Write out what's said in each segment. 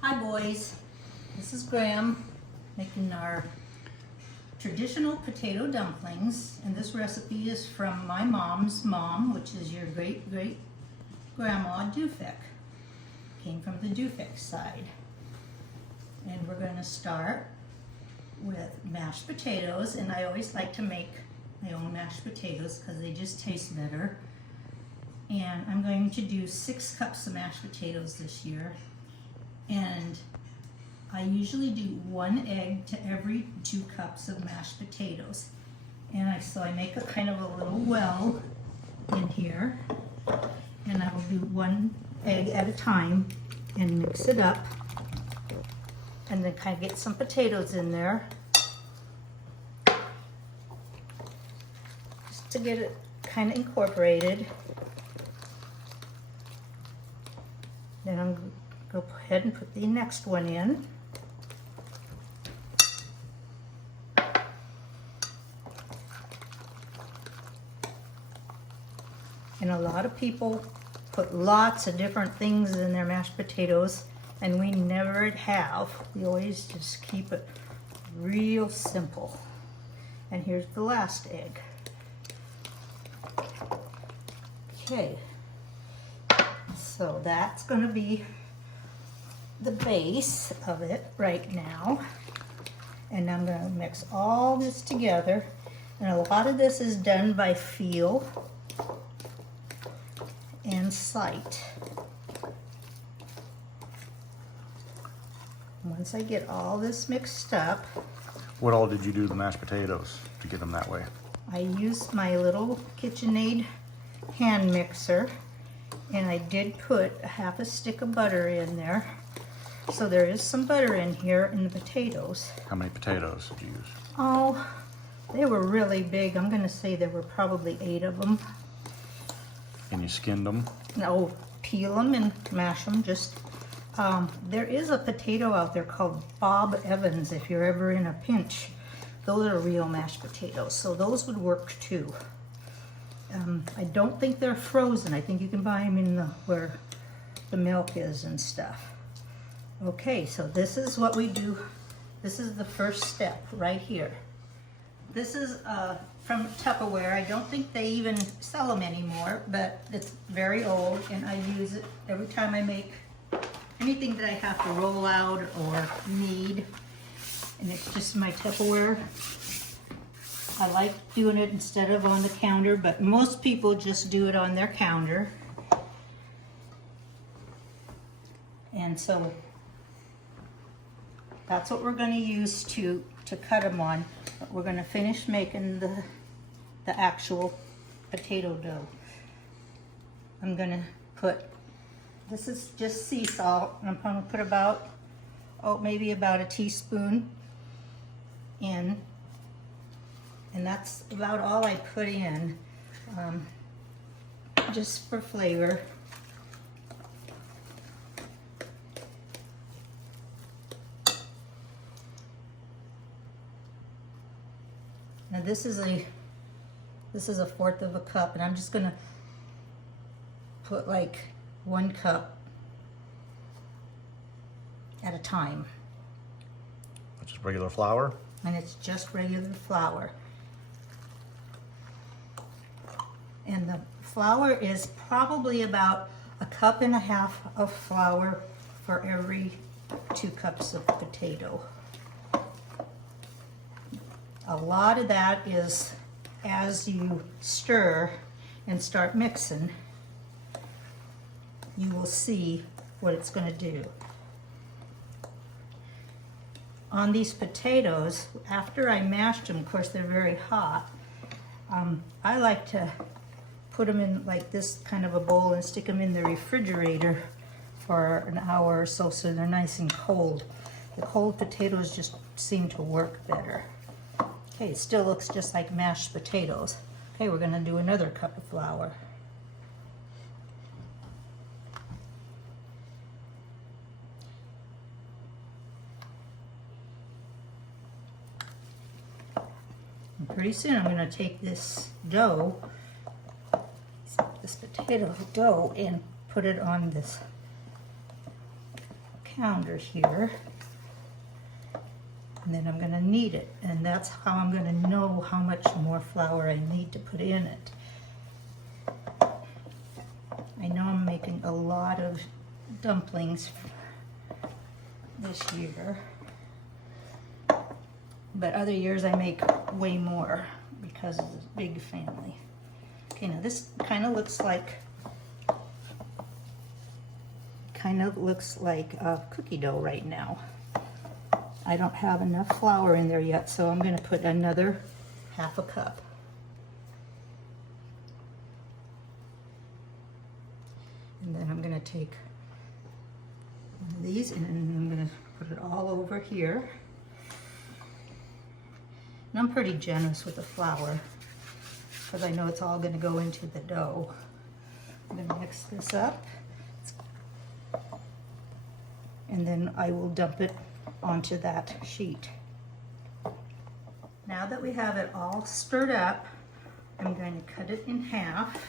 Hi boys, this is Graham making our traditional potato dumplings, and this recipe is from my mom's mom, which is your great grandma Dufek. Came from the Dufek side. And we're going to start with mashed potatoes, and I always like to make my own mashed potatoes because they just taste better. And I'm going to do 6 cups of mashed potatoes this year. And I usually do 1 egg to every 2 cups of mashed potatoes. And so I make a kind of a little well in here, and I will do 1 egg at a time and mix it up, and then kind of get some potatoes in there just to get it kind of incorporated. Then I'm going to go ahead and put the next one in. And a lot of people put lots of different things in their mashed potatoes, and we never have. We always just keep it real simple. And here's the last egg. Okay, so that's going to be the base of it right now. And I'm going to mix all this together. And a lot of this is done by feel and sight. Once I get all this mixed up, what all did you do to the mashed potatoes to get them that way? I used my little KitchenAid hand mixer, and I did put a half a stick of butter in there. So there is some butter in here in the potatoes. How many potatoes did you use? Oh, they were really big. I'm going to say there were probably 8 of them. And you skinned them? No, peel them and mash them. Just there is a potato out there called Bob Evans if you're ever in a pinch. Those are real mashed potatoes, so those would work too. I don't think they're frozen. I think you can buy them in where the milk is and stuff. Okay, so this is what we do. This is the first step right here. This is from Tupperware. I don't think they even sell them anymore, but it's very old, and I use it every time I make anything that I have to roll out or knead. And it's just my Tupperware. I like doing it instead of on the counter, but most people just do it on their counter. And so that's what we're going to use to cut them on. But we're going to finish making the actual potato dough. I'm going to put, this is just sea salt, and I'm going to put about, maybe about a teaspoon in. And that's about all I put in, just for flavor. Now this is a 1/4 of a cup, and I'm just gonna put like 1 cup at a time. Which is regular flour? And it's just regular flour. And the flour is probably about 1.5 cups of flour for every 2 cups of potato. A lot of that is as you stir and start mixing, you will see what it's going to do. On these potatoes, after I mashed them, of course they're very hot, I like to put them in like this kind of a bowl and stick them in the refrigerator for an hour or so, so they're nice and cold. The cold potatoes just seem to work better. Okay, it still looks just like mashed potatoes. Okay, we're going to do another cup of flour. And pretty soon I'm going to take this dough, this potato dough, and put it on this. pounder here. And then I'm gonna knead it, and that's how I'm gonna know how much more flour I need to put in it. I know I'm making a lot of dumplings this year, but other years I make way more because of this big family. Okay, now this kind of looks like cookie dough right now. I don't have enough flour in there yet, so I'm gonna put another half a cup. And then I'm gonna take one of these and I'm gonna put it all over here. And I'm pretty generous with the flour because I know it's all gonna go into the dough. I'm gonna mix this up. And then I will dump it onto that sheet. Now that we have it all stirred up, I'm going to cut it in half.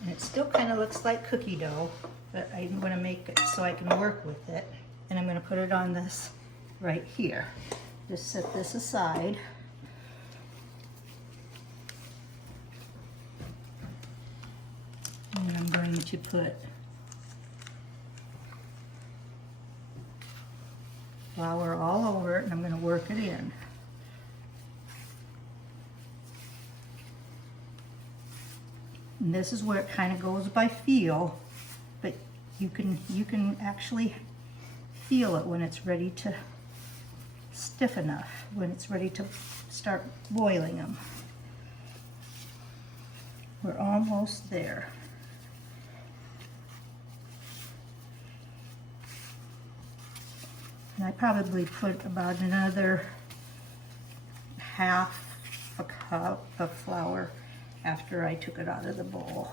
And it still kind of looks like cookie dough, but I'm going to make it so I can work with it. And I'm going to put it on this right here. Just set this aside. And I'm going to put flour all over it, and I'm going to work it in. And this is where it kind of goes by feel, but you can actually feel it when it's ready to stiff enough, when it's ready to start boiling them. We're almost there. And I probably put about another half a cup of flour after I took it out of the bowl.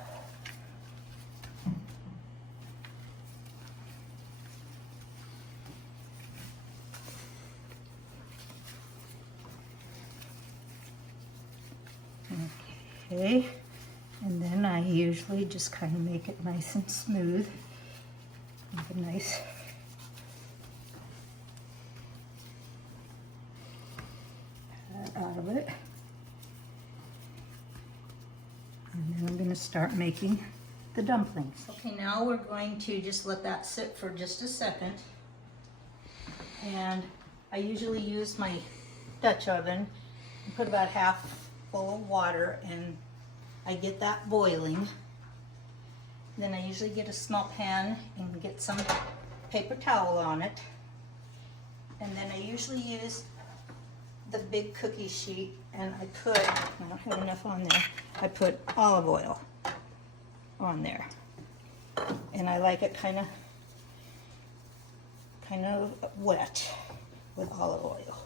Okay, and then I usually just kind of make it nice and smooth. Make a nice out of it. And then I'm going to start making the dumplings. Okay, now we're going to just let that sit for just a second. And I usually use my Dutch oven and put about half full of water, and I get that boiling. Then I usually get a small pan and get some paper towel on it. And then I usually use the big cookie sheet, and I don't have enough on there, I put olive oil on there. And I like it kind of wet with olive oil.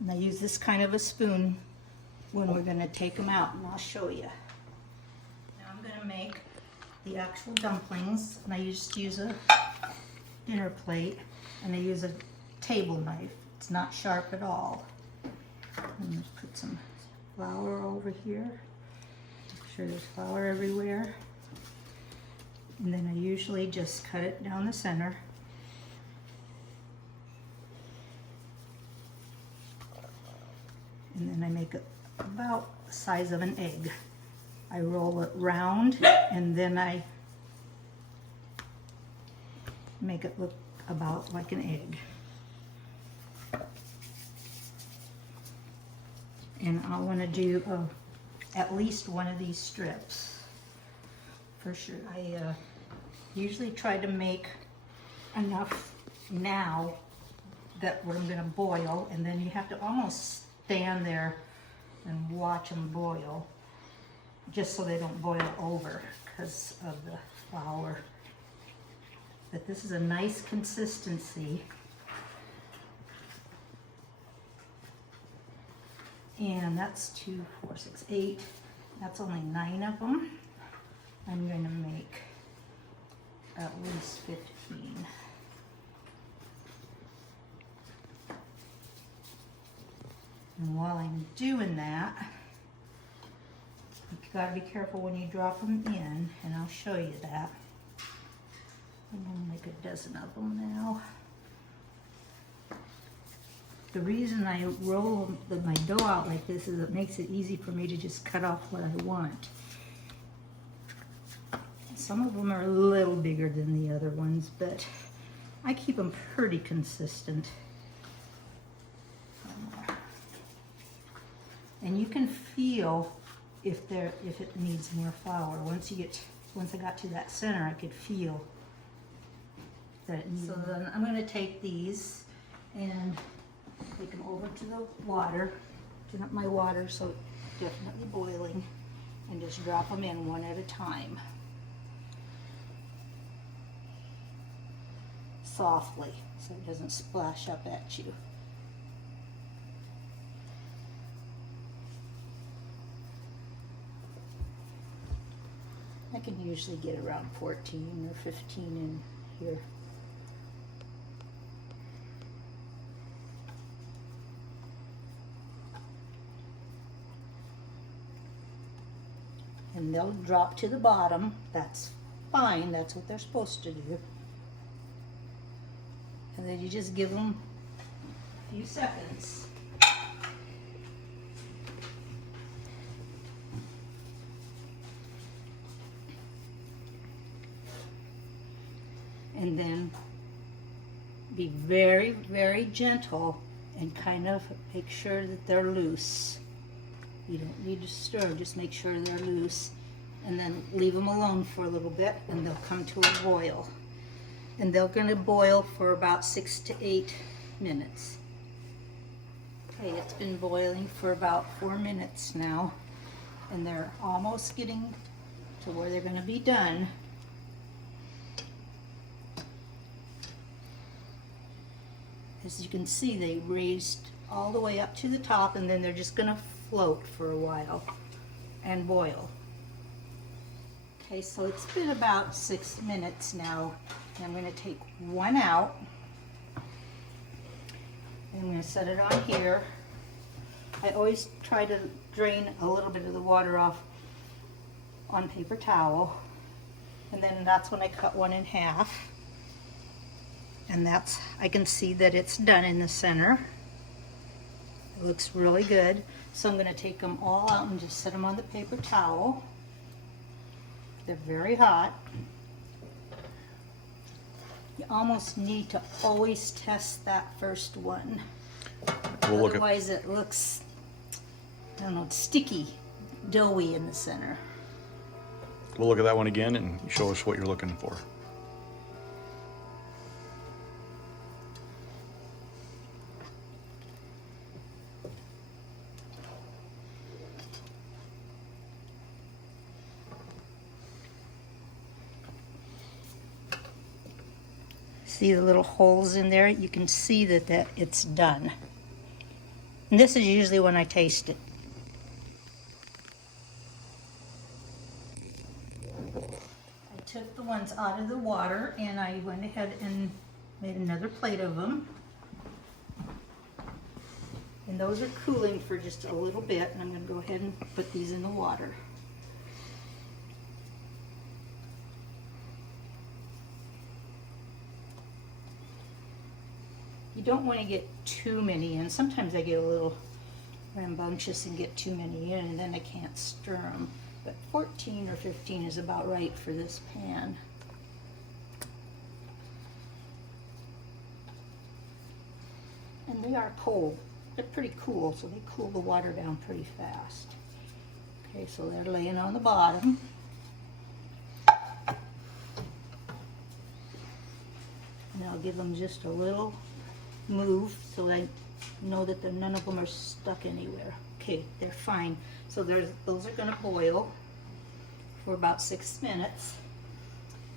And I use this kind of a spoon when we're going to take them out, and I'll show you. Now I'm going to make the actual dumplings, and I just use a dinner plate, and I use a table knife. It's not sharp at all. I'm just put some flour over here. Make sure there's flour everywhere. And then I usually just cut it down the center. And then I make it about the size of an egg. I roll it round, and then I make it look about like an egg. And I want to do at least one of these strips for sure. I usually try to make enough now that I'm going to boil, and then you have to almost stand there and watch them boil, just so they don't boil over because of the flour. But this is a nice consistency. And that's 2, 4, 6, 8. That's only 9 of them. I'm going to make at least 15. And while I'm doing that, you gotta be careful when you drop them in, and I'll show you that. I'm gonna make make a dozen of them now. The reason I roll my dough out like this is it makes it easy for me to just cut off what I want. Some of them are a little bigger than the other ones, but I keep them pretty consistent. And you can feel if it needs more flour. Once I got to that center, I could feel that it needs. So then I'm going to take these and take them over to the water, turn up my water so it's definitely boiling, and just drop them in one at a time. Softly, so it doesn't splash up at you. I can usually get around 14 or 15 in here. And they'll drop to the bottom. That's fine, that's what they're supposed to do. And then you just give them a few seconds. And then be very, very gentle and kind of make sure that they're loose. You don't need to stir, just make sure they're loose. And then leave them alone for a little bit and they'll come to a boil. And they're going to boil for about 6 to 8 minutes. Okay, it's been boiling for about 4 minutes now, and they're almost getting to where they're going to be done. As you can see, they raised all the way up to the top, and then they're just going to float for a while and boil. Okay, so it's been about 6 minutes now. And I'm going to take one out, and I'm going to set it on here. I always try to drain a little bit of the water off on paper towel, and then that's when I cut one in half. And that's, I can see that it's done in the center. It looks really good. So I'm going to take them all out and just set them on the paper towel. They're very hot. You almost need to always test that first one. Otherwise it looks, I don't know, sticky, doughy in the center. We'll look at that one again and show us what you're looking for. See the little holes in there? You can see that it's done. And this is usually when I taste it. I took the ones out of the water and I went ahead and made another plate of them. And those are cooling for just a little bit, and I'm going to go ahead and put these in the water. You don't want to get too many in. Sometimes I get a little rambunctious and get too many in, and then I can't stir them. But 14 or 15 is about right for this pan. And they are cold. They're pretty cool, so they cool the water down pretty fast. Okay, so they're laying on the bottom. And I'll give them just a little move so I know that none of them are stuck anywhere. Okay, they're fine. So those are going to boil for about 6 minutes.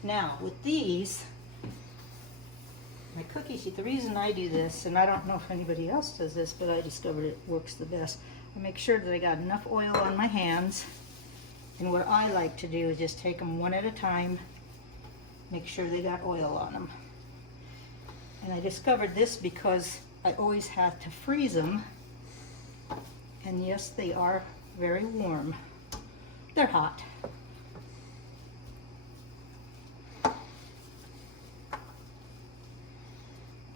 Now with these, my cookie sheet, the reason I do this, and I don't know if anybody else does this, but I discovered it works the best. I make sure that I got enough oil on my hands, and what I like to do is just take them one at a time, make sure they got oil on them. And I discovered this because I always have to freeze them. And yes, they are very warm. They're hot.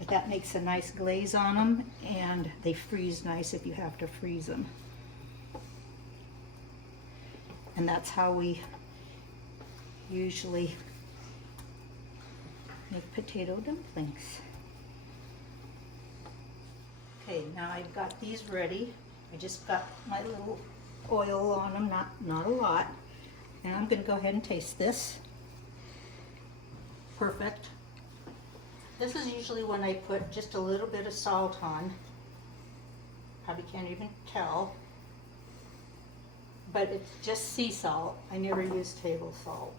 That makes a nice glaze on them, and they freeze nice if you have to freeze them. And that's how we usually make potato dumplings. Okay, now I've got these ready. I just got my little oil on them, not a lot. And I'm gonna go ahead and taste this. Perfect. This is usually when I put just a little bit of salt on. Probably can't even tell. But it's just sea salt. I never use table salt.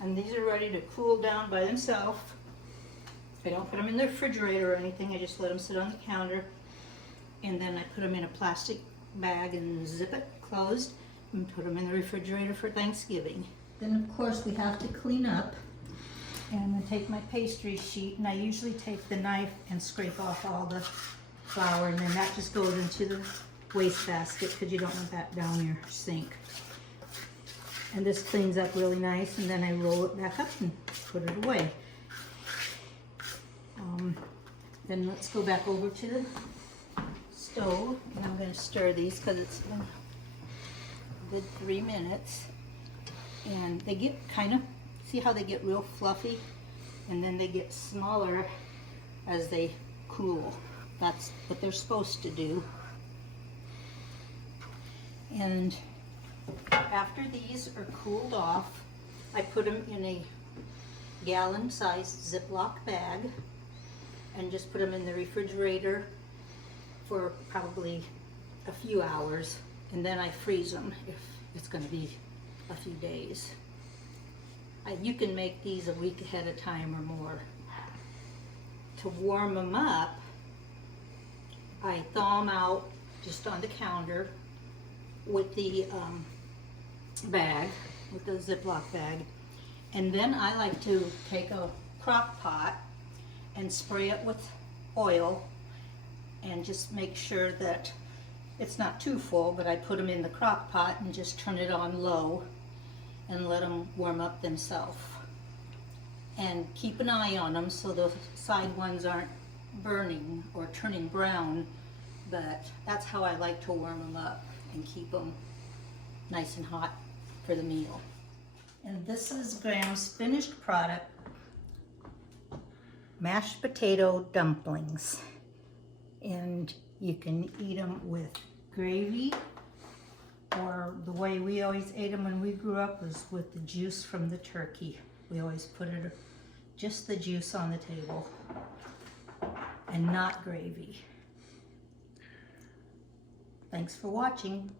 And these are ready to cool down by themselves. I don't put them in the refrigerator or anything. I just let them sit on the counter. And then I put them in a plastic bag and zip it closed and put them in the refrigerator for Thanksgiving. Then of course we have to clean up. And I'm gonna take my pastry sheet, and I usually take the knife and scrape off all the flour, and then that just goes into the waste basket because you don't want that down your sink. And this cleans up really nice, and then I roll it back up and put it away. Then let's go back over to the stove, and I'm going to stir these because it's been a good 3 minutes. And they get kind of, see how they get real fluffy, and then they get smaller as they cool. That's what they're supposed to do. And after these are cooled off, I put them in a gallon-sized Ziploc bag and just put them in the refrigerator for probably a few hours, and then I freeze them if it's going to be a few days. You can make these a week ahead of time or more. To warm them up, I thaw them out just on the counter with the bag, with the Ziploc bag. And then I like to take a crock pot and spray it with oil and just make sure that it's not too full, but I put them in the crock pot and just turn it on low and let them warm up themselves. And keep an eye on them so the side ones aren't burning or turning brown, but that's how I like to warm them up and keep them nice and hot for the meal. And this is Graham's finished product, mashed potato dumplings. And you can eat them with gravy, or the way we always ate them when we grew up was with the juice from the turkey. We always put it, just the juice on the table and not gravy. Thanks for watching.